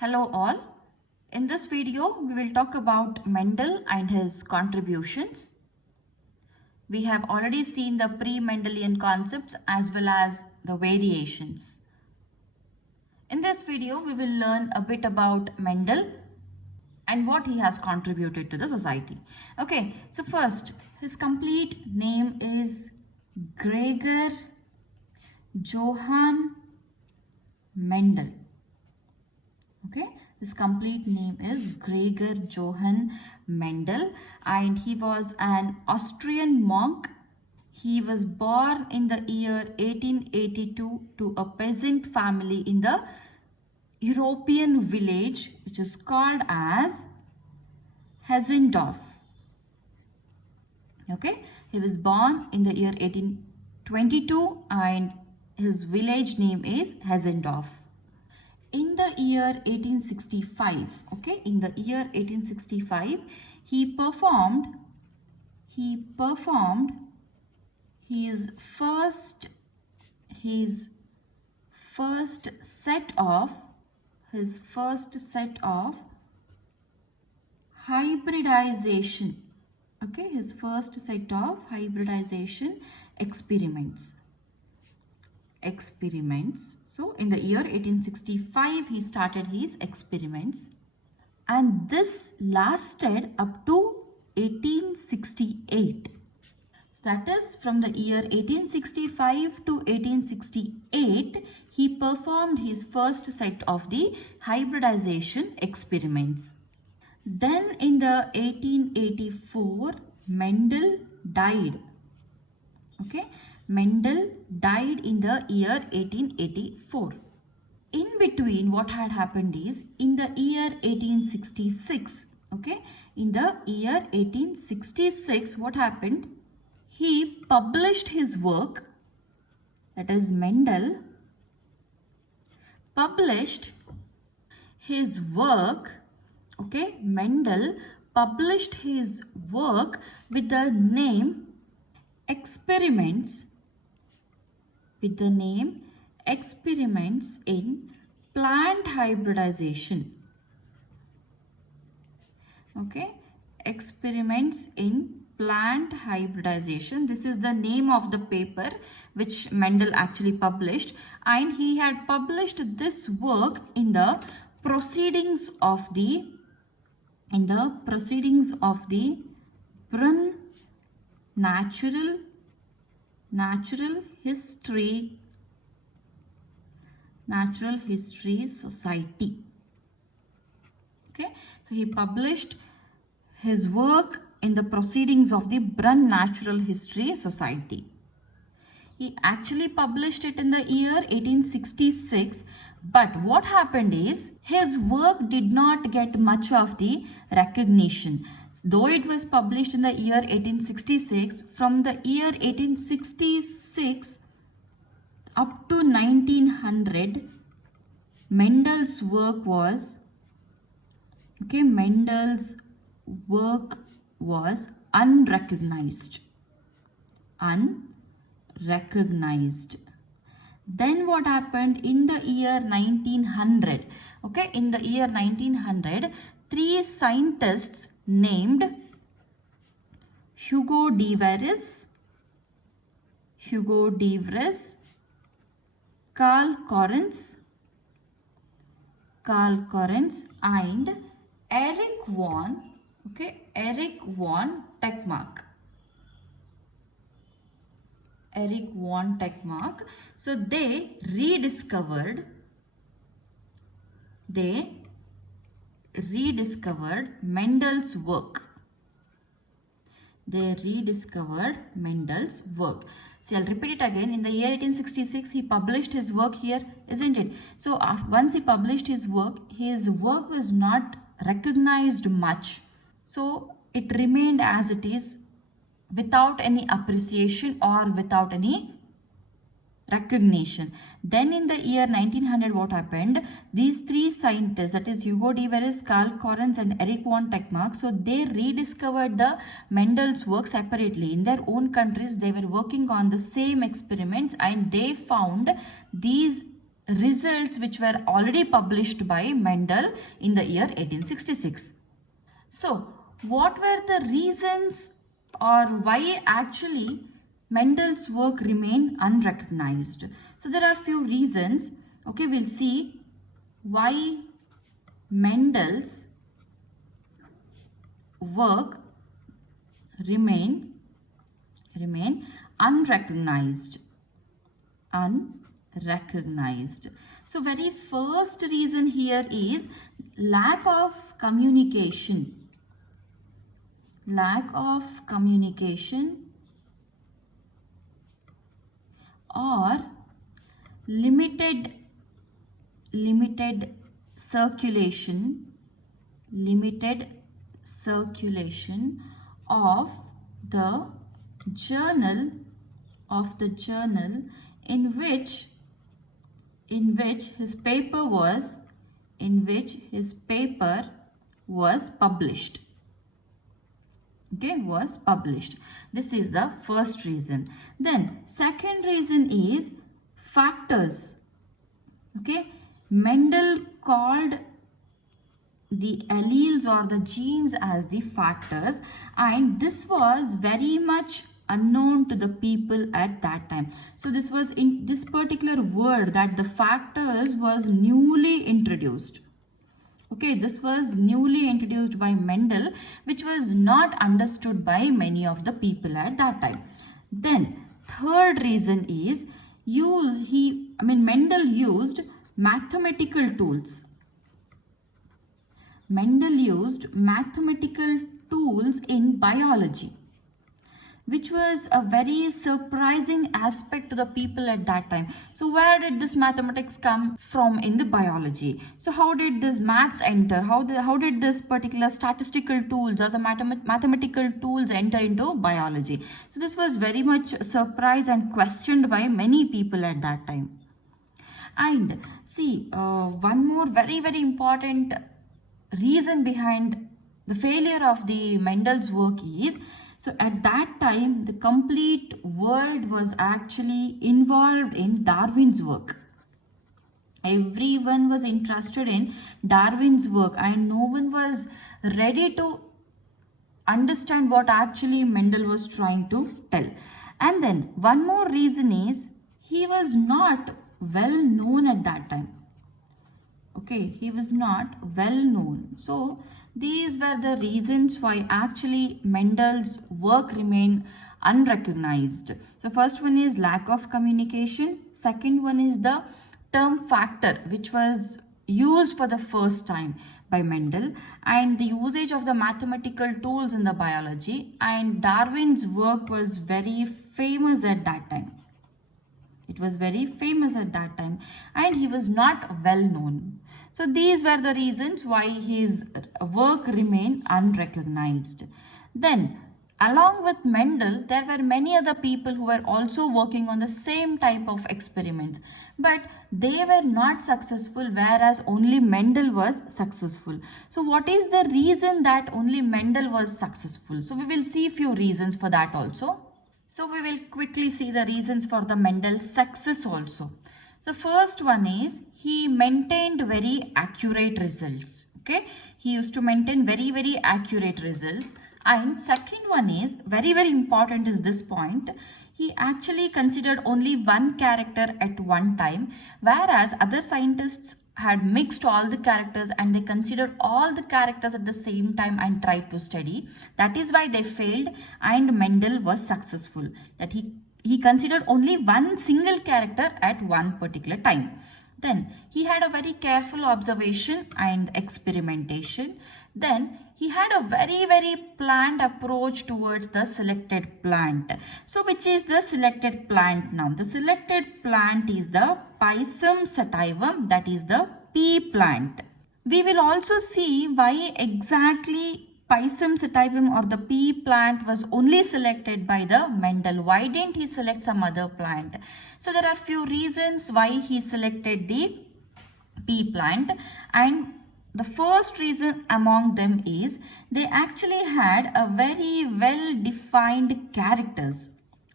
Hello all. In this video, we will talk about Mendel and his contributions. We have already seen the pre-Mendelian concepts as well as the variations. In this video, we will learn a bit about Mendel and what he has contributed to the society. Okay, so first, his complete name is Gregor Johann Mendel. Okay, his complete name is Gregor Johann Mendel, and he was an Austrian monk. He was born in the year 1882 to a peasant family in the European village which is called as Hessendorf. Okay, he was born in the year 1822 and his village name is Hessendorf. In the year 1865, okay, in the year 1865, he performed his first set of hybridization, okay, his first set of hybridization experiments. So in the year 1865 he started his experiments, and this lasted up to 1868. So that is from the year 1865 to 1868 he performed his first set of the hybridization experiments. Then in the 1884 Mendel died. Okay, Mendel died in the year 1884. In between, what had happened is, in the year 1866, okay, in the year 1866, what happened? He published his work, that is Mendel published his work, okay, Mendel published his work with the name Experiments in plant hybridization. Okay, experiments in plant hybridization. This is the name of the paper which Mendel actually published, and he had published this work in the proceedings of the Brunn Natural History Society. Okay, so he published his work in the proceedings of the Brunn Natural History Society. He actually published it in the year 1866, but what happened is his work did not get much of the recognition. Though it was published in the year 1866, from the year 1866 up to 1900, Mendel's work was unrecognized. Then what happened in the year 1900? Okay, in the year 1900, three scientists named Hugo de Vries, Carl Correns and Erich von Teckmark. So they rediscovered Mendel's work. See, I'll repeat it again. In the year 1866, he published his work here, isn't it? So once he published his work was not recognized much. So it remained as it is, without any appreciation or without any recognition. Then in the year 1900, what happened? These three scientists, that is Hugo de Vries, Carl Correns and Erich von Teckmark, so they rediscovered the Mendel's work separately. In their own countries, they were working on the same experiments, and they found these results which were already published by Mendel in the year 1866. So, what were the reasons or why actually Mendel's work remained unrecognized? So, there are few reasons. Okay, we'll see why Mendel's work remain unrecognized. So very first reason here is lack of communication or limited circulation of the journal in which his paper was published. Okay, was published. This is the first reason. Then second reason is factors. Okay, Mendel called the alleles or the genes as the factors, and this was very much unknown to the people at that time. So this was in this particular word that the factors was newly introduced. Okay, this was newly introduced by Mendel, which was not understood by many of the people at that time. Then third reason is Mendel used mathematical tools. Mendel used mathematical tools in biology, which was a very surprising aspect to the people at that time. So where did this mathematics come from in the biology? So how did this maths enter? How did this particular statistical tools or the mathematical tools enter into biology? So this was very much surprised and questioned by many people at that time. And see, one more very, very important reason behind the failure of the Mendel's work is, so at that time, the complete world was actually involved in Darwin's work. Everyone was interested in Darwin's work and no one was ready to understand what actually Mendel was trying to tell. And then one more reason is he was not well known at that time. Okay, he was not well known. So these were the reasons why actually Mendel's work remained unrecognized. So first one is lack of communication. Second one is the term factor, which was used for the first time by Mendel, and the usage of the mathematical tools in the biology. And Darwin's work was very famous at that time. It was very famous at that time and he was not well known. So these were the reasons why his work remained unrecognized. Then along with Mendel, there were many other people who were also working on the same type of experiments, but they were not successful, whereas only Mendel was successful. So what is the reason that only Mendel was successful? So we will see few reasons for that also. So we will quickly see the reasons for the Mendel's success also. The first one is he maintained very accurate results. Okay, he used to maintain very, very accurate results. And second one is very, very important is this point. He actually considered only one character at one time, whereas other scientists had mixed all the characters and they considered all the characters at the same time and tried to study. That is why they failed and Mendel was successful. That he considered only one single character at one particular time. Then he had a very careful observation and experimentation. Then he had a very, very planned approach towards the selected plant. So which is the selected plant now? The selected plant is the Pisum sativum, that is the pea plant. We will also see why exactly Pisum sativum or the pea plant was only selected by the Mendel. Why didn't he select some other plant? So there are few reasons why he selected the pea plant, and the first reason among them is they actually had a very well defined characters.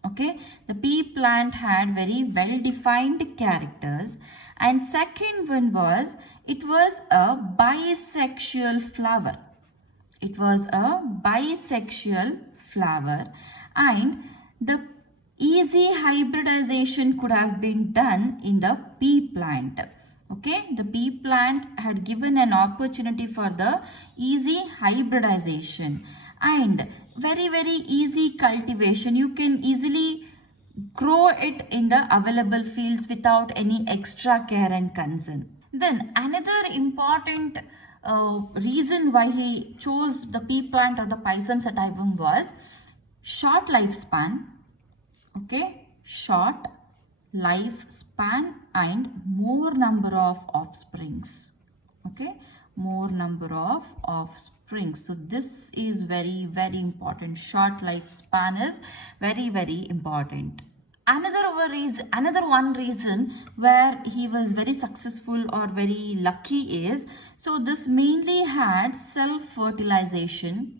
Okay, the pea plant had very well defined characters. And second one was, it was a bisexual flower. It was a bisexual flower, and the easy hybridization could have been done in the pea plant. Okay, the pea plant had given an opportunity for the easy hybridization and very easy cultivation. You can easily grow it in the available fields without any extra care and concern. Then another important reason why he chose the pea plant or the Pisum sativum was short lifespan. Okay, short lifespan and more number of offsprings. Okay, more number of offsprings. So this is very important. Short lifespan is very important. Another one reason where he was very successful or very lucky is, so this mainly had self-fertilization.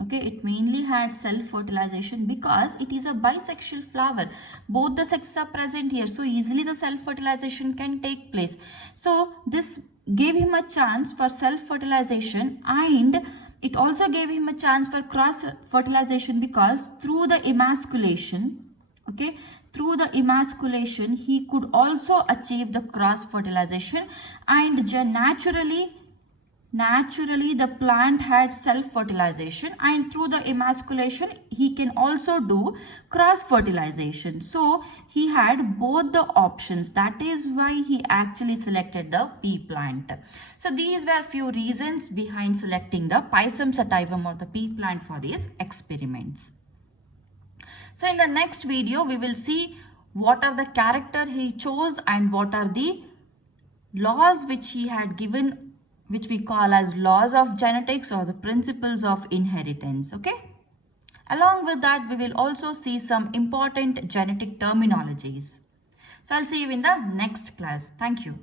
Okay, it mainly had self-fertilization because it is a bisexual flower. Both the sexes are present here, so easily the self-fertilization can take place. So this gave him a chance for self-fertilization, and it also gave him a chance for cross-fertilization because through the emasculation, okay, through the emasculation he could also achieve the cross-fertilization, and naturally the plant had self-fertilization, and through the emasculation he can also do cross-fertilization. So he had both the options. That is why he actually selected the pea plant. So these were few reasons behind selecting the Pisum sativum or the pea plant for his experiments. So in the next video we will see what are the character he chose and what are the laws which he had given, which we call as laws of genetics or the principles of inheritance. Okay. Along with that, we will also see some important genetic terminologies. So I'll see you in the next class. Thank you.